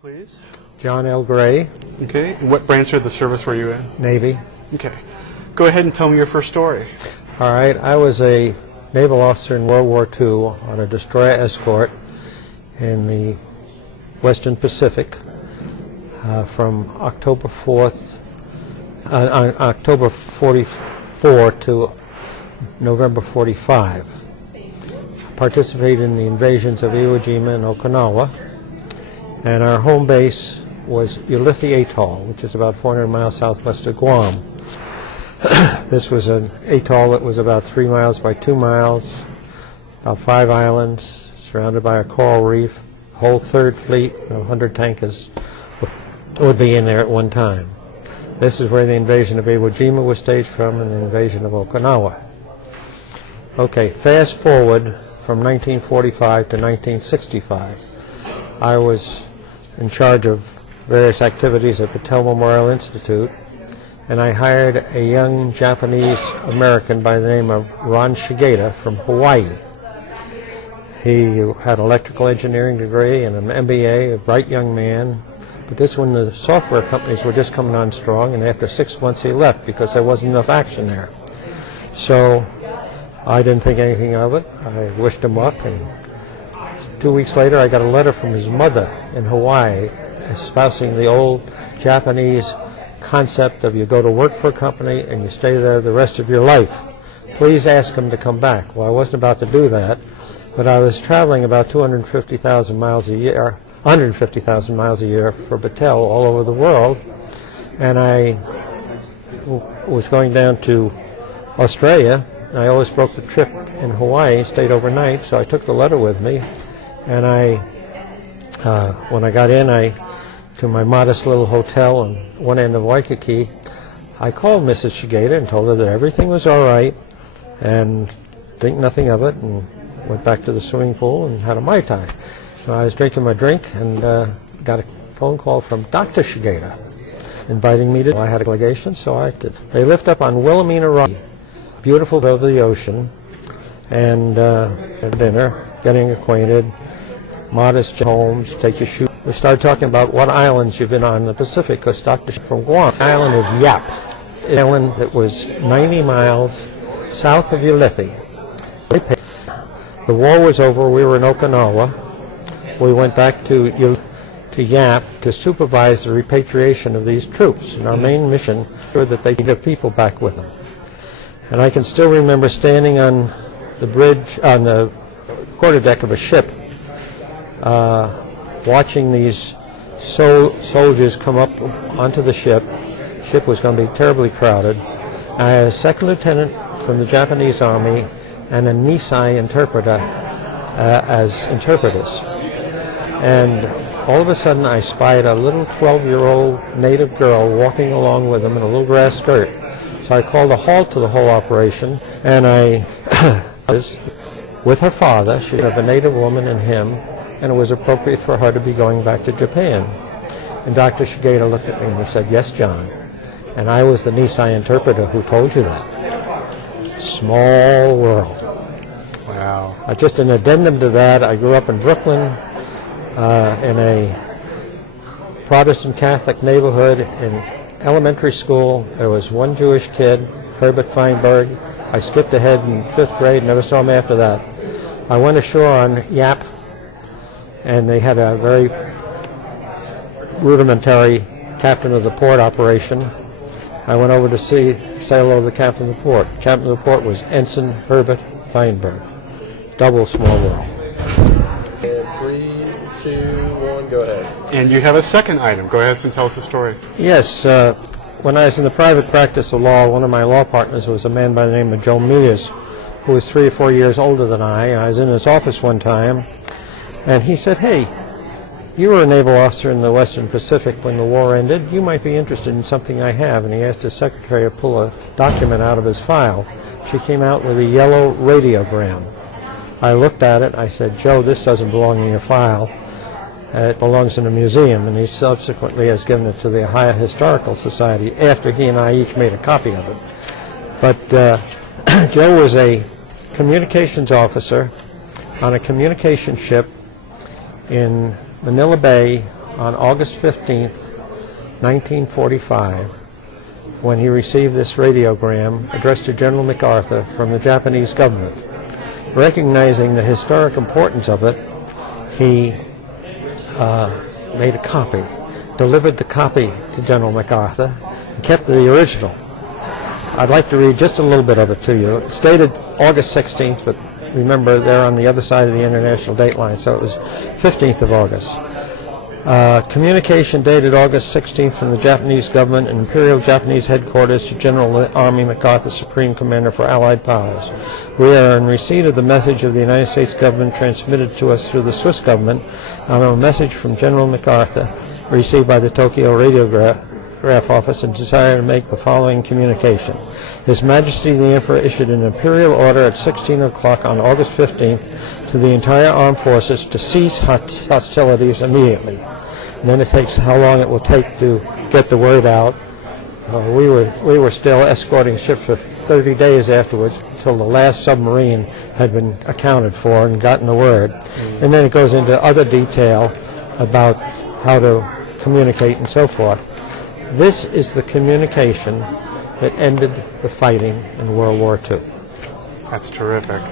Please. John L. Gray, Okay. And what branch of the service were you in? Navy. Okay. Go ahead and tell me your first story. All right, I was a naval officer in World War II on a destroyer escort in the Western Pacific from October 44 to November 45. Participated in the invasions of Iwo Jima and Okinawa, and our home base was Ulithi Atoll, which is about 400 miles southwest of Guam. This was an atoll that was about 3 miles by 2 miles, about 5 islands, surrounded by a coral reef. The whole third fleet, 100 tankers, would be in there at one time. This is where the invasion of Iwo Jima was staged from, and the invasion of Okinawa. Okay, fast forward from 1945 to 1965. I was in charge of various activities at Patel Memorial Institute, and I hired a young Japanese American by the name of Ron Shigeta from Hawaii. He had an electrical engineering degree and an MBA, a bright young man, but this when the software companies were just coming on strong, and after 6 months he left because there wasn't enough action there. So I didn't think anything of it. I wished him luck, and 2 weeks later I got a letter from his mother in Hawaii espousing the old Japanese concept of you go to work for a company and you stay there the rest of your life. Please ask him to come back. Well, I wasn't about to do that, but I was traveling about 250,000 miles a year, 150,000 miles a year for Battelle all over the world, and I was going down to Australia. I always broke the trip in Hawaii, stayed overnight, so I took the letter with me, and when I got in, to my modest little hotel on one end of Waikiki, I called Mrs. Shigeta and told her that everything was all right and think nothing of it, and went back to the swimming pool and had a Mai Tai. So I was drinking my drink and got a phone call from Dr. Shigeta inviting me to. I had a delegation, so I did. They lift up on Wilhelmina Rock, beautiful over the ocean, and dinner, getting acquainted, modest homes, take your shoes. We started talking about what islands you've been on in the Pacific, because Dr. from Guam, the island of Yap, an island that was 90 miles south of Ulithi. The war was over, we were in Okinawa. We went back to Yap to supervise the repatriation of these troops, and our main mission was that they get their people back with them. And I can still remember standing on the bridge, on the quarterdeck of a ship, watching these soldiers come up onto the ship. The ship was going to be terribly crowded. I had a second lieutenant from the Japanese Army and a Nisei interpreter as interpreters. And all of a sudden I spied a little 12-year-old native girl walking along with them in a little grass skirt. So I called a halt to the whole operation, and I was with her father. She was a native woman and him, and it was appropriate for her to be going back to Japan. And Dr. Shigeta looked at me and he said, "Yes, John." And I was the Nisei interpreter who told you that. Small world. Wow. Just an addendum to that, I grew up in Brooklyn in a Protestant Catholic neighborhood. In elementary school, there was one Jewish kid, Herbert Feinberg. I skipped ahead in 5th grade, never saw him after that. I went ashore on Yap, and they had a very rudimentary captain of the port operation. I went over to say hello to the captain of the port. The captain of the port was Ensign Herbert Feinberg. Double small world. And 3, 2, 1, go ahead. And you have a second item. Go ahead and tell us the story. Yes, when I was in the private practice of law, one of my law partners was a man by the name of Joe Mears, who was 3 or 4 years older than I. And I was in his office one time, and he said, "Hey, you were a naval officer in the Western Pacific when the war ended. You might be interested in something I have." And he asked his secretary to pull a document out of his file. She came out with a yellow radiogram. I looked at it. I said, "Joe, this doesn't belong in your file. It belongs in a museum." And he subsequently has given it to the Ohio Historical Society after he and I each made a copy of it. But Joe was a communications officer on a communication ship in Manila Bay on August 15th, 1945, when he received this radiogram addressed to General MacArthur from the Japanese government. Recognizing the historic importance of it, he made a copy, delivered the copy to General MacArthur, and kept the original. I'd like to read just a little bit of it to you. It's dated August 16th, but remember they're on the other side of the international date line, so it was 15th of August. Communication dated August 16th from the Japanese government and Imperial Japanese Headquarters to General Army MacArthur, Supreme Commander for Allied Powers. We are in receipt of the message of the United States government transmitted to us through the Swiss government on a message from General MacArthur received by the Tokyo Radiograph Office and desire to make the following communication. His Majesty the Emperor issued an imperial order at 16 o'clock on August 15th to the entire armed forces to cease hostilities immediately. And then it takes how long it will take to get the word out. We were still escorting ships for 30 days afterwards until the last submarine had been accounted for and gotten the word. And then it goes into other detail about how to communicate and so forth. This is the communication that ended the fighting in World War II. That's terrific.